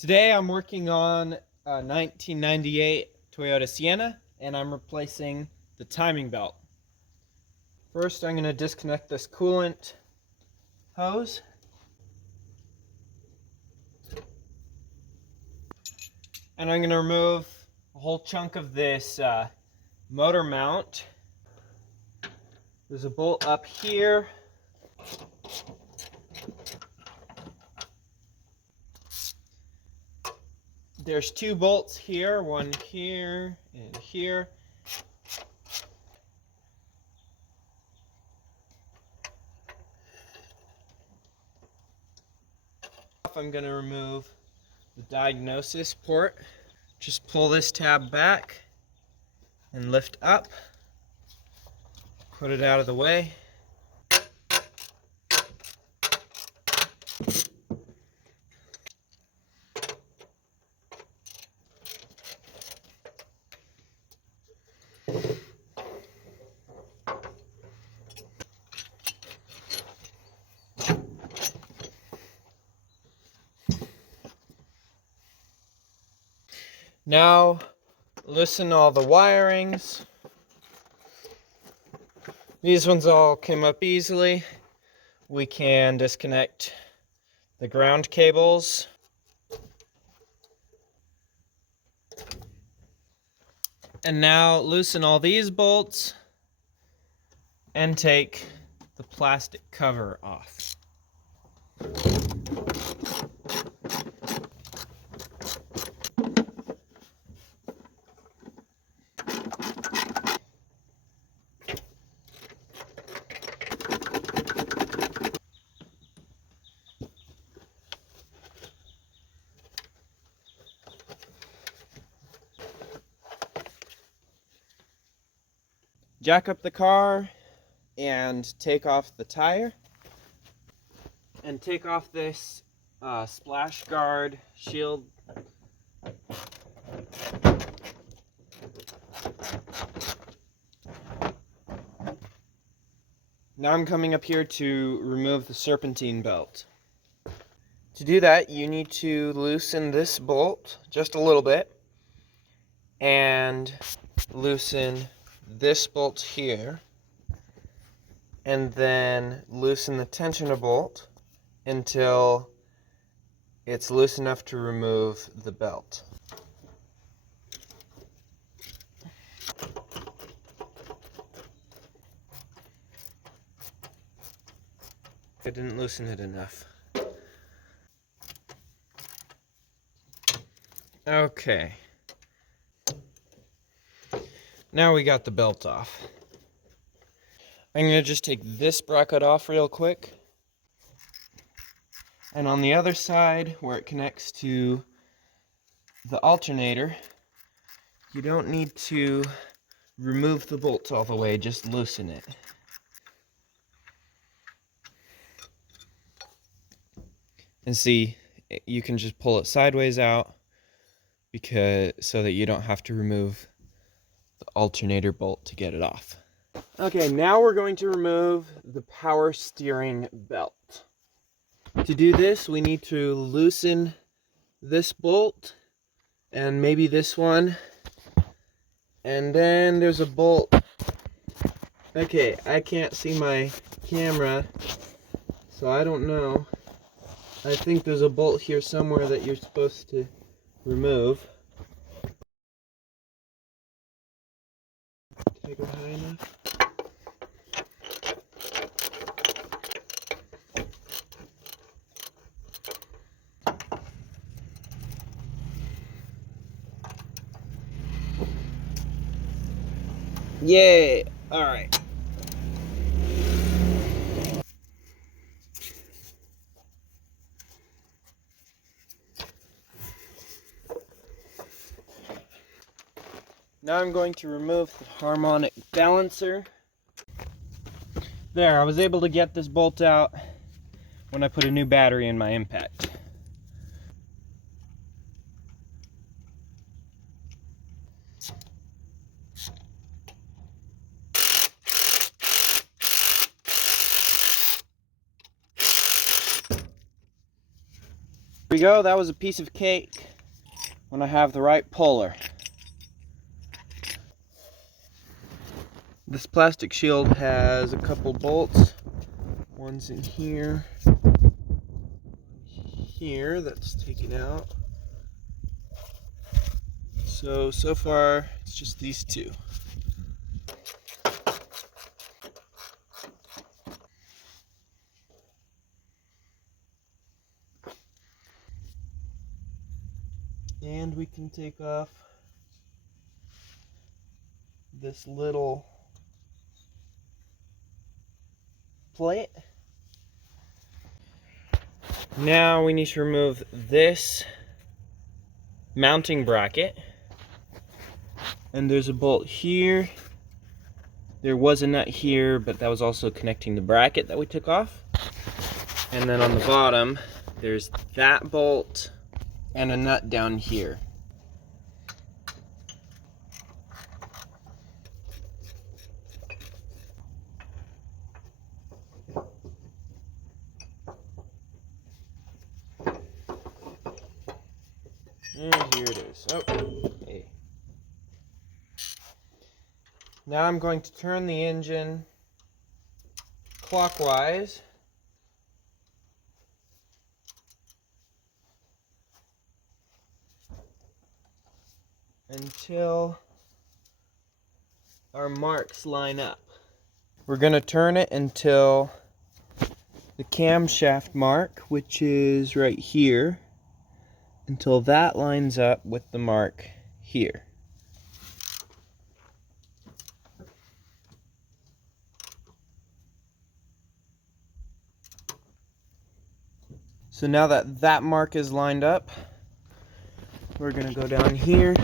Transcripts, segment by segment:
Today I'm working on a 1998 Toyota Sienna, and I'm replacing the timing belt. First, I'm going to disconnect this coolant hose. And I'm going to remove a whole chunk of this motor mount. There's a bolt up here. There's two bolts here, one here and here. I'm going to remove the diagnosis port. Just pull this tab back and lift up. Put it out of the way. Now, loosen all the wirings. These ones all came up easily. We can disconnect the ground cables. And now loosen all these bolts and take the plastic cover off. Jack up the car and take off the tire, and take off this splash guard shield. Now I'm coming up here to remove the serpentine belt. To do that, you need to loosen this bolt just a little bit and loosen this bolt here, and then loosen the tensioner bolt until it's loose enough to remove the belt. I didn't loosen it enough. Okay. Now we got the belt off. I'm going to just take this bracket off real quick. And on the other side, where it connects to the alternator, you don't need to remove the bolts all the way, just loosen it. And see, you can just pull it sideways out so that you don't have to remove the alternator bolt to get it off. Okay, now we're going to remove the power steering belt. To do this, we need to loosen this bolt and maybe this one. And then there's a bolt. Okay, I can't see my camera, so I don't know. I think there's a bolt here somewhere that you're supposed to remove. Did I go high enough? Yay! Alright. Now I'm going to remove the harmonic balancer. There, I was able to get this bolt out when I put a new battery in my impact. we go, that was a piece of cake when I have the right puller. This plastic shield has a couple bolts. One's in here, that's taken out. So far, it's just these two. And we can take off this little plate. Now we need to remove this mounting bracket. And there's a bolt here. There was a nut here, but that was also connecting the bracket that we took off. And then on the bottom, there's that bolt and a nut down here. And here it is. Oh, hey. Now I'm going to turn the engine clockwise. Until our marks line up. We're going to turn it until the camshaft mark, which is right here, until that lines up with the mark here. So now that that mark is lined up, we're going to go down here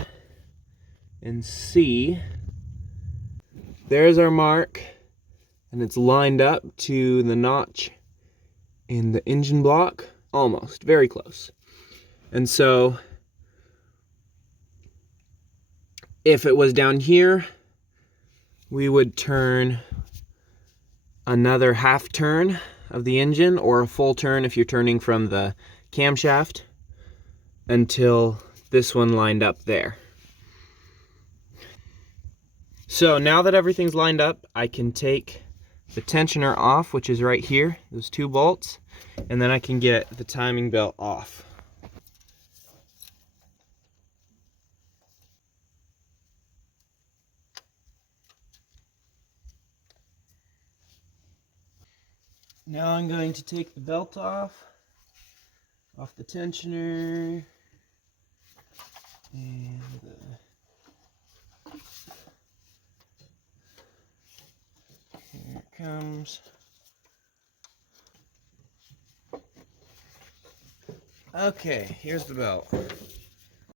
and see. There's our mark, and it's lined up to the notch in the engine block, almost, very close. And so if it was down here, we would turn another half turn of the engine, or a full turn if you're turning from the camshaft, until this one lined up there. So now that everything's lined up, I can take the tensioner off, which is right here, those two bolts, and then I can get the timing belt off. Now I'm going to take the belt off the tensioner, and here it comes. Okay, here's the belt.